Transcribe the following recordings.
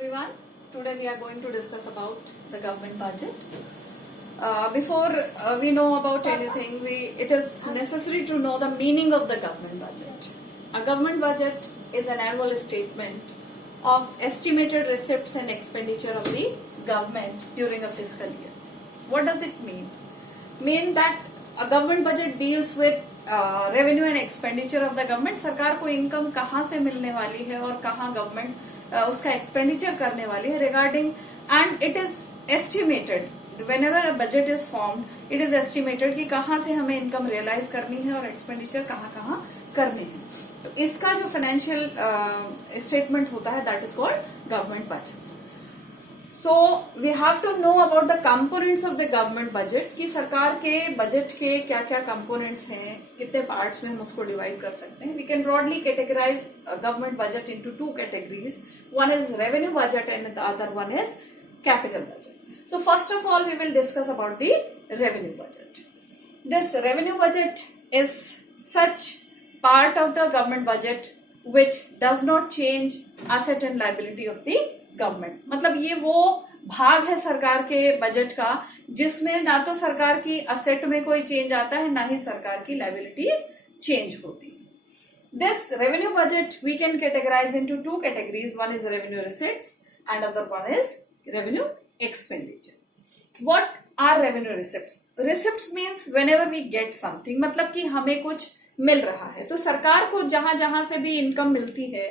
Everyone, today we are going to discuss about the government budget. Before we know about anything, it is necessary to know the meaning of the government budget. A government budget is an annual statement of estimated receipts and expenditure of the government during a fiscal year. What does it mean? Mean that a government budget deals with revenue and expenditure of the government. सरकार को income कहाँ से मिलने वाली है और कहाँ government उसका एक्सपेंडिचर करने वाली है regarding, and it is estimated whenever a budget is formed it is estimated कि कहाँ से हमें इनकम रियलाइज करनी है और एक्सपेंडिचर कहाँ कहाँ करने हैं. तो इसका जो फाइनेंशियल स्टेटमेंट होता है that is called government budget. So we have to know about the components of the government budget कि सरकार के बजट के क्या क्या कंपोनेंट्स हैं, कितने पार्ट्स में हम उसको डिवाइड कर सकते हैं. We can broadly categorize government budget into two categories. One is revenue budget and the other one is capital budget. So first of all, we will discuss about the revenue budget. This revenue budget is such part of the government budget which does not change asset and liability of the government. मतलब ये वो भाग है सरकार के budget का जिसमें ना तो सरकार की असेट में कोई चेंज आता है ना ही सरकार की लाइबिलिटीज चेंज होती है. This revenue budget we can categorize into two categories. One is revenue receipts and other one is revenue expenditure. What are revenue receipts? Receipts means whenever we get something, मतलब कि हमें कुछ मिल रहा है तो सरकार को जहां जहां से भी इनकम मिलती है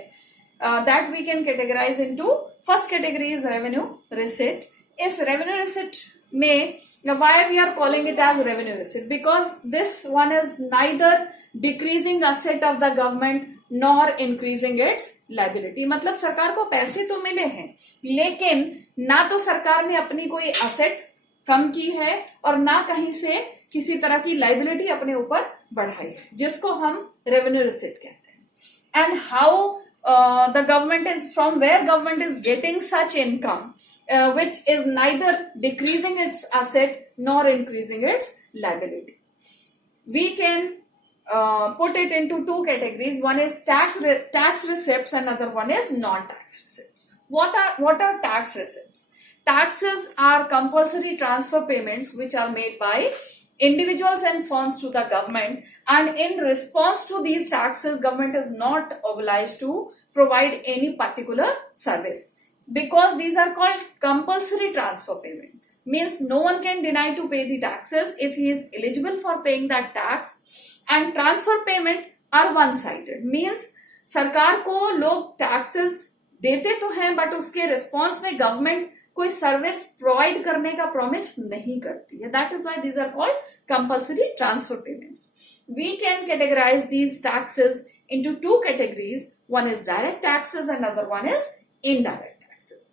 that we can categorize into first category is revenue receipt. इस revenue receipt में why we are calling it as revenue receipt? Because this one is neither decreasing asset of the government nor increasing its liability. मतलब सरकार को पैसे तो मिले हैं लेकिन ना तो सरकार ने अपनी कोई असेट कम की है और ना कहीं से किसी तरह की लाइबिलिटी अपने ऊपर बढ़ाई है, जिसको हम रेवेन्यू रिसीट कहते हैं. And how the government is from where government is getting such income which is neither decreasing its asset nor increasing its liability. We can put it into two categories. One is tax receipts and another one is non-tax receipts. What are tax receipts? Taxes are compulsory transfer payments which are made by individuals and firms to the government, and in response to these taxes government is not obliged to provide any particular service. Because these are called compulsory transfer payment, means no one can deny to pay the taxes if he is eligible for paying that tax. And transfer payment are one sided, means सरकार को लोग taxes देते तो हैं but उसके response में government कोई service provide करने का प्रॉमिस नहीं करती है. That is why these are called compulsory transfer payments. We can categorize these taxes into two categories. One is direct taxes and other one is indirect taxes.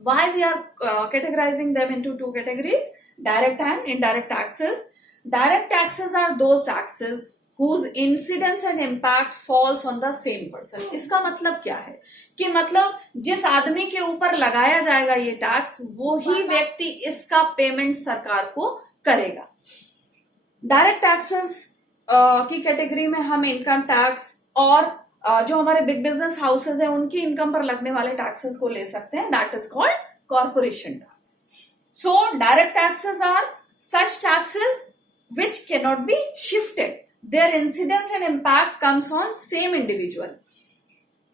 Why we are categorizing them into two categories, direct and indirect taxes? Direct taxes are those taxes whose incidence and impact falls on the same person. इसका मतलब क्या है कि मतलब जिस आदमी के ऊपर लगाया जाएगा ये टैक्स वो ही व्यक्ति इसका पेमेंट सरकार को करेगा. डायरेक्ट टैक्सेस की कैटेगरी में हम इनकम टैक्स और जो हमारे बिग बिजनेस हाउसेज है उनकी इनकम पर लगने वाले टैक्सेस को ले सकते हैं. That is called corporation tax. So direct taxes are such taxes which cannot be shifted. Their incidence and impact comes on same individual.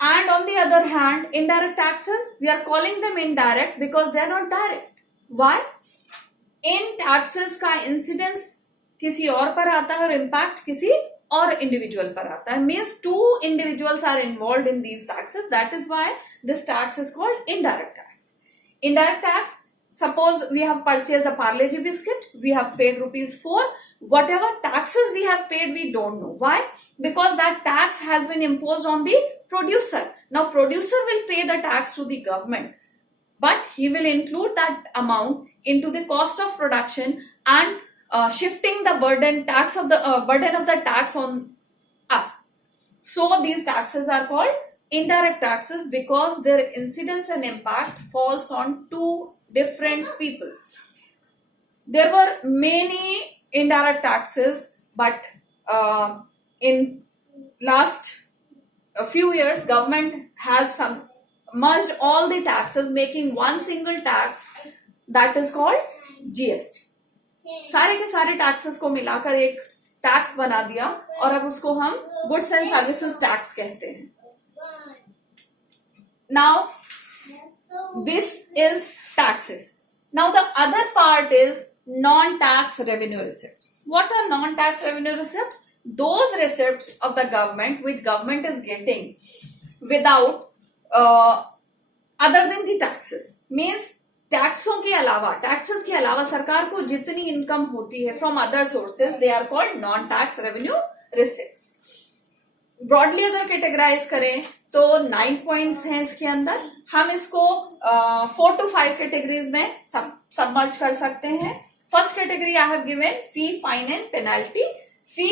And on the other hand, indirect taxes, we are calling them indirect because they are not direct. Why? In taxes का incidence किसी और पर आता है और impact किसी और individual पर आता है. Means two individuals are involved in these taxes. That is why this tax is called indirect tax. Indirect tax, suppose we have purchased a Parle-G biscuit, we have paid ₹4. Whatever taxes we have paid, we don't know. Why? Because that tax has been imposed on the producer. Now, producer will pay the tax to the government, but he will include that amount into the cost of production and shifting the burden of the tax on us. So, these taxes are called indirect taxes because their incidence and impact falls on two different people. There were many indirect taxes, but in last few years government has merged all the taxes, making one single tax that is called GST. सारे के सारे taxes को मिलाकर एक tax बना दिया और अब उसको हम गुड्स एंड सर्विसेज टैक्स कहते हैं. Now this is taxes. Now the other part is non-tax revenue receipts. What are non-tax revenue receipts? Those receipts of the government which government is getting without other than the taxes. Means टैक्सों के अलावा, taxes के अलावा सरकार को जितनी income होती है from other sources, they are called non tax revenue receipts. Broadly अगर कैटेगराइज करें तो 9 पॉइंट्स हैं इसके अंदर. हम इसको 4 to 5 कैटेगरीज में सबमर्ज कर सकते हैं. First category I have given fee, fine and penalty. Fee,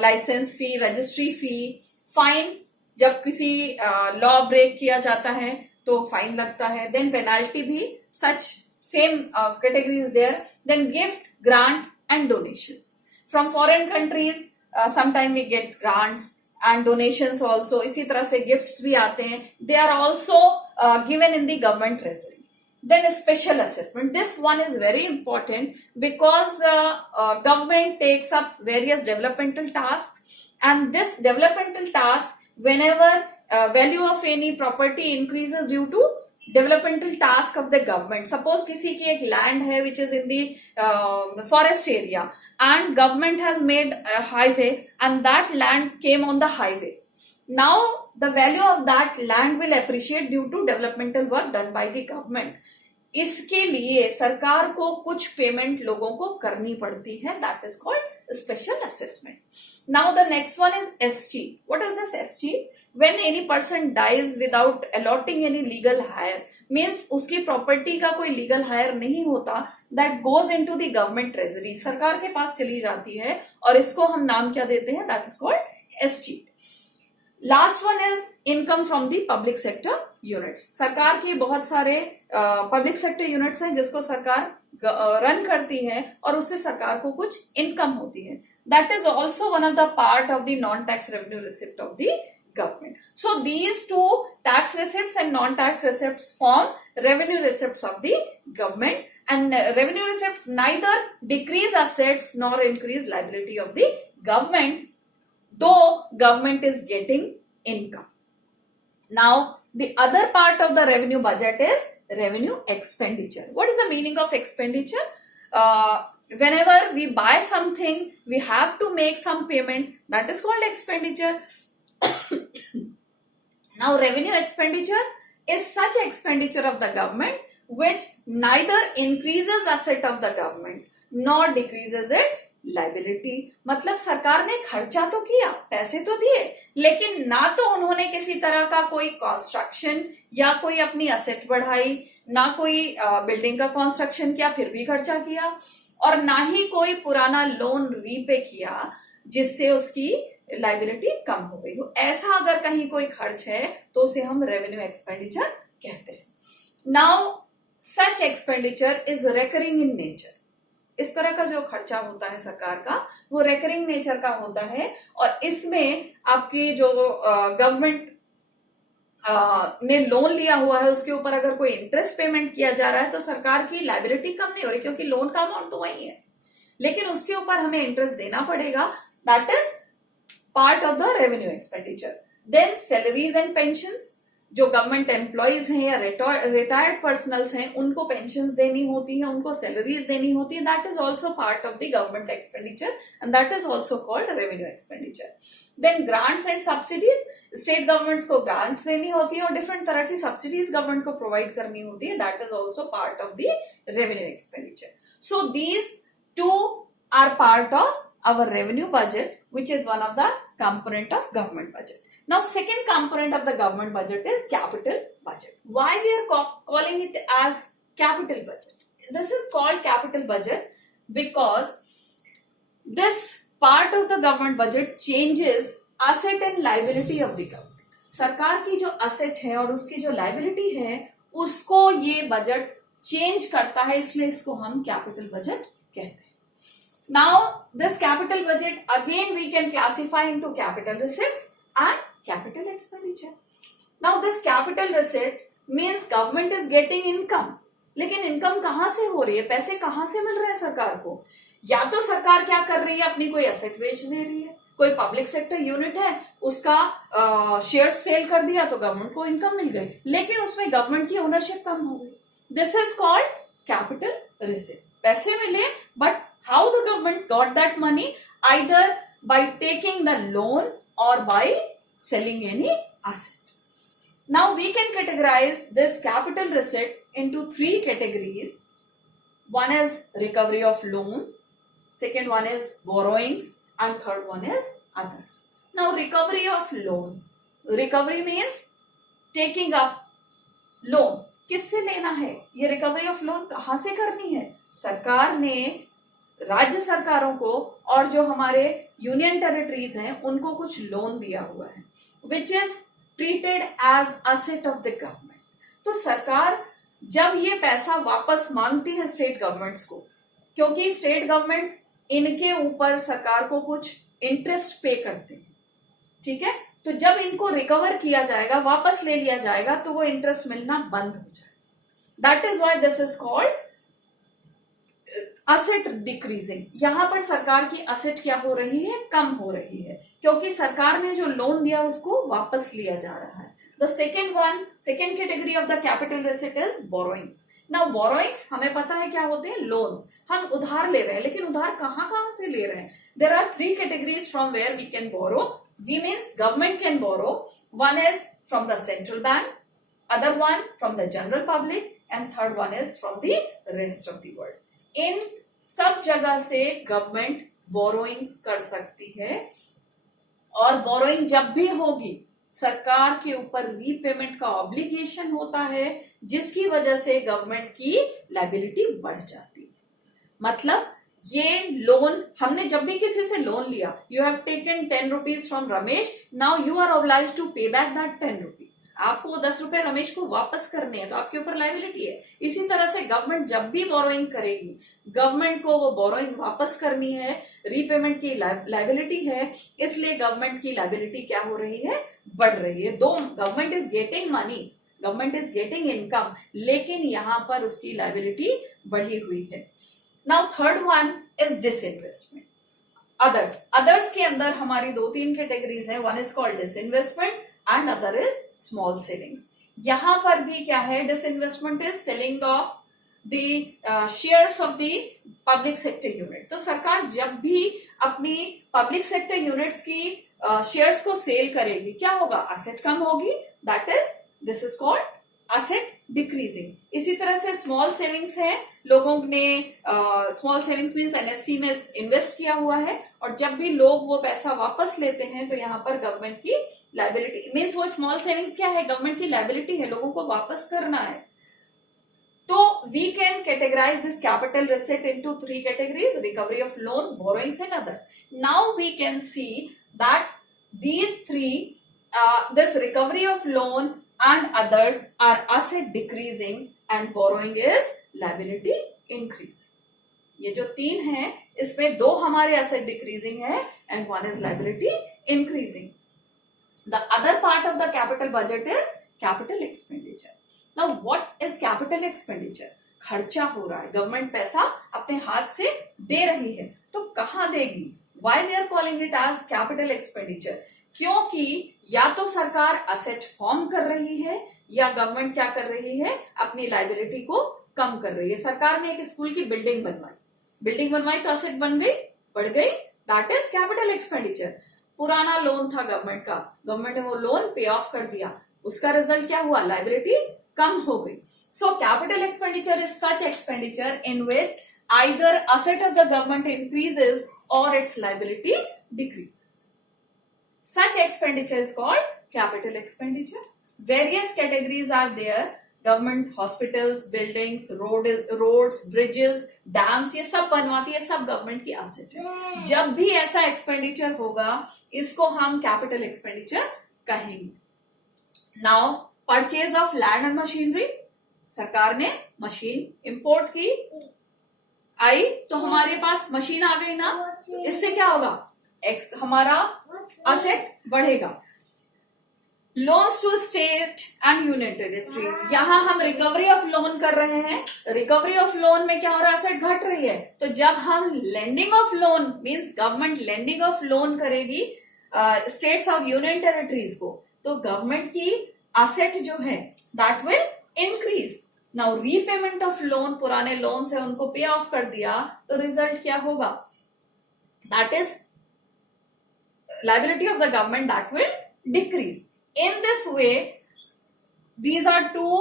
license fee, registry fee, fine जब किसी लॉ ब्रेक किया जाता है तो फाइन लगता है. देन पेनाल्टी भी such same category is there. Then gift, grant and donations. From foreign countries sometime we get grants and donations also. इसी तरह से gifts भी आते हैं. They are also given in the government treasury. Then special assessment. This one is very important because government takes up various developmental tasks, and this developmental task, whenever value of any property increases due to developmental task of the government. Suppose किसी की एक land है which is in the forest area and government has made a highway and that land came on the highway. Now the value of that land will appreciate due to developmental work done by the government. इसके लिए सरकार को कुछ payment लोगों को करनी पड़ती है. That is called special assessment. Now the next one is SG. What is this SG? When any person dies without allotting any legal heir, means उसकी प्रॉपर्टी का कोई लीगल हायर नहीं होता, that goes into the government treasury, सरकार के पास चली जाती है और इसको हम नाम क्या देते हैं? That is called SG. Last one is income from the public sector units. सरकार के बहुत सारे पब्लिक सेक्टर यूनिट्स हैं जिसको सरकार रन करती है और उससे सरकार को कुछ इनकम होती है. That is also one of the part of the non tax revenue receipt of the government. So these two, tax receipts and non-tax receipts, form revenue receipts of the government, and revenue receipts neither decrease assets nor increase liability of the government, though government is getting income. Now the other part of the revenue budget is revenue expenditure. What is the meaning of expenditure? Whenever we buy something, we have to make some payment. That is called expenditure. Now revenue expenditure is such expenditure of the government which neither increases asset of the government nor decreases its liability. मतलब सरकार ने खर्चा तो किया, पैसे तो दिए, लेकिन ना तो उन्होंने किसी तरह का कोई कंस्ट्रक्शन या कोई अपनी असेट बढ़ाई, ना कोई बिल्डिंग का कंस्ट्रक्शन किया फिर भी खर्चा किया, और ना ही कोई पुराना लोन रीपे किया जिससे उसकी लाइबिलिटी कम हो गई हो. ऐसा अगर कहीं कोई खर्च है तो उसे हम रेवेन्यू एक्सपेंडिचर कहते हैं. Now such expenditure is recurring in nature. इस तरह का जो खर्चा होता है सरकार का वो रेकरिंग नेचर का होता है, और इसमें आपकी जो गवर्नमेंट ने लोन लिया हुआ है उसके ऊपर अगर कोई इंटरेस्ट पेमेंट किया जा रहा है तो सरकार की लाइबिलिटी कम नहीं हो रही, क्योंकि लोन का अमाउंट तो वही है, लेकिन उसके ऊपर हमें इंटरेस्ट देना पड़ेगा. That is part of the revenue expenditure. Then salaries and pensions. जो गवर्नमेंट एम्प्लॉइज हैं या रिटायर्ड पर्सनल्स हैं उनको पेंशंस देनी होती है, उनको सैलरीज देनी होती है. That is also part of the government expenditure and that is also called revenue expenditure. Then grants and subsidies. State governments को ग्रांट्स देनी होती है और डिफरेंट तरह की सब्सिडीज गवर्नमेंट को प्रोवाइड करनी होती है. That is also part of the revenue expenditure. So these two are part of our revenue budget, which is one of the component of government budget. Now second component of the government budget is capital budget. Why we are calling it as capital budget? This is called capital budget because this part of the government budget changes asset and liability of the government. सरकार की जो asset है और उसकी जो liability है उसको ये बजट चेंज करता है, इसलिए इसको हम capital budget कहते हैं. Now this capital budget again we can classify into capital receipts and capital expenditure. Now this capital receipt means government is getting income, लेकिन इनकम कहां से हो रही है, पैसे कहां से मिल रहे हैं सरकार को? या तो सरकार क्या कर रही है, अपनी कोई एसेट बेच दे रही है, कोई पब्लिक सेक्टर यूनिट है उसका शेयर सेल कर दिया तो गवर्नमेंट को इनकम मिल गई, लेकिन उसमें गवर्नमेंट की ओनरशिप कम हो गई. This is called capital receipt. पैसे मिले but how the government got that money, either by taking the loan और bye selling any asset. Now we can categorize this capital receipt into three categories. One is recovery of loans, second one is borrowings, and third one is others. Now recovery of loans. Recovery means taking up loans. किससे लेना है? ये recovery of loan कहाँ से करनी है? सरकार ने राज्य सरकारों को और जो हमारे यूनियन टेरिटरीज हैं उनको कुछ लोन दिया हुआ है, which is treated as asset of the government. तो सरकार जब ये पैसा वापस मांगती है स्टेट गवर्नमेंट्स को, क्योंकि स्टेट गवर्नमेंट्स इनके ऊपर सरकार को कुछ इंटरेस्ट पे करते हैं, ठीक है, तो जब इनको रिकवर किया जाएगा, वापस ले लिया जाएगा, तो वो इंटरेस्ट मिलना बंद हो जाएगा. That is why this is called asset decreasing. यहां पर सरकार की असेट क्या हो रही है, कम हो रही है, क्योंकि सरकार ने जो लोन दिया उसको वापस लिया जा रहा है. The second category of the capital receipt is borrowings. Now borrowings हमें पता है क्या होते हैं, लोन्स. हम उधार ले रहे हैं, लेकिन उधार कहां से ले रहे हैं? There are three categories from where we can borrow. We means government can borrow. One is from the central bank, other one from the general public, and third one is from the rest of the world. इन सब जगह से government borrowings कर सकती है, और borrowing जब भी होगी सरकार के ऊपर रीपेमेंट का ऑब्लिगेशन होता है, जिसकी वजह से गवर्नमेंट की लायबिलिटी बढ़ जाती है. मतलब ये लोन, हमने जब भी किसी से लोन लिया, you have taken 10 rupees from Ramesh, now you are obliged to pay back that 10 rupees. आपको 10 रुपए रमेश को वापस करने हैं, तो आपके ऊपर लायबिलिटी है. इसी तरह से गवर्नमेंट जब भी बोरोइंग करेगी, गवर्नमेंट को वो बोरोइंग वापस करनी है, रीपेमेंट की लायबिलिटी है, इसलिए गवर्नमेंट की लायबिलिटी क्या हो रही है, बढ़ रही है. दो government is getting money, government is getting income, लेकिन यहां पर उसकी लायबिलिटी बढ़ी हुई है. Now third one is disinvestment. Others के अंदर हमारी 2-3 कैटेगरीज है. One is called disinvestment and other is small savings. यहां पर भी क्या है, disinvestment is selling of the shares of the public sector unit. तो सरकार जब भी अपनी पब्लिक सेक्टर यूनिट्स की शेयर्स को सेल करेगी, क्या होगा, असेट कम होगी. That is, this is called asset decreasing. इसी तरह से स्मॉल सेविंग्स है, लोगों ने स्मॉल सेविंग्स मीन्स एनएससी में इन्वेस्ट किया हुआ है, और जब भी लोग वो पैसा वापस लेते हैं तो यहाँ पर गवर्नमेंट की लायबिलिटी मीन्स, वो स्मॉल सेविंग्स क्या है, गवर्नमेंट की लायबिलिटी है, लोगों को वापस करना है. तो we can categorize this capital receipt into 3 categories: recovery of loans, borrowings and others. Now we can see that these three, this recovery of loan and others are asset decreasing and borrowing is liability increasing. ये जो 3 हैं, इसमें 2 हमारे asset decreasing है and 1 is liability increasing. The other part of the capital budget is capital expenditure. Now what is capital expenditure? खर्चा हो रहा है, गवर्नमेंट पैसा अपने हाथ से दे रही है, तो कहाँ देगी? Why we are calling it as capital expenditure? क्योंकि या तो सरकार असेट फॉर्म कर रही है, या गवर्नमेंट क्या कर रही है, अपनी लायबिलिटी को कम कर रही है. सरकार ने एक स्कूल की बिल्डिंग बनवाई तो असेट बन गई, बढ़ गई, दैट इज कैपिटल एक्सपेंडिचर. पुराना लोन था गवर्नमेंट का, गवर्नमेंट ने वो लोन पे ऑफ कर दिया, उसका रिजल्ट क्या हुआ, लायबिलिटी कम हो गई. So capital expenditure is such expenditure in which either asset of the government increases or its liability decreases. Such expenditure is called capital expenditure. Various categories are there. Government hospitals, buildings, roads, bridges, dams, ये सब बनवाती है, सब government की asset है. जब भी ऐसा expenditure होगा, इसको हम capital expenditure कहेंगे. Now, purchase of land and machinery. सरकार ने मशीन इंपोर्ट की, आई तो हमारे पास मशीन आ गई ना, इससे क्या होगा, हमारा असेट बढ़ेगा. Loans to state and union territories, यहां हम रिकवरी ऑफ लोन कर रहे हैं. रिकवरी ऑफ लोन में क्या हो रहा है, एसेट घट रही है. तो जब हम lending of loan means government lending of loan करेगी स्टेट्स ऑफ यूनियन टेरिटरीज को, तो गवर्नमेंट की एसेट जो है that will increase. Now repayment of loan, पुराने लोन से उनको पे ऑफ कर दिया तो रिजल्ट क्या होगा, that is liability of the government that will decrease. In this way, these are two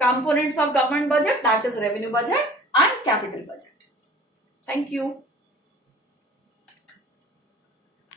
components of government budget, that is revenue budget and capital budget. Thank you.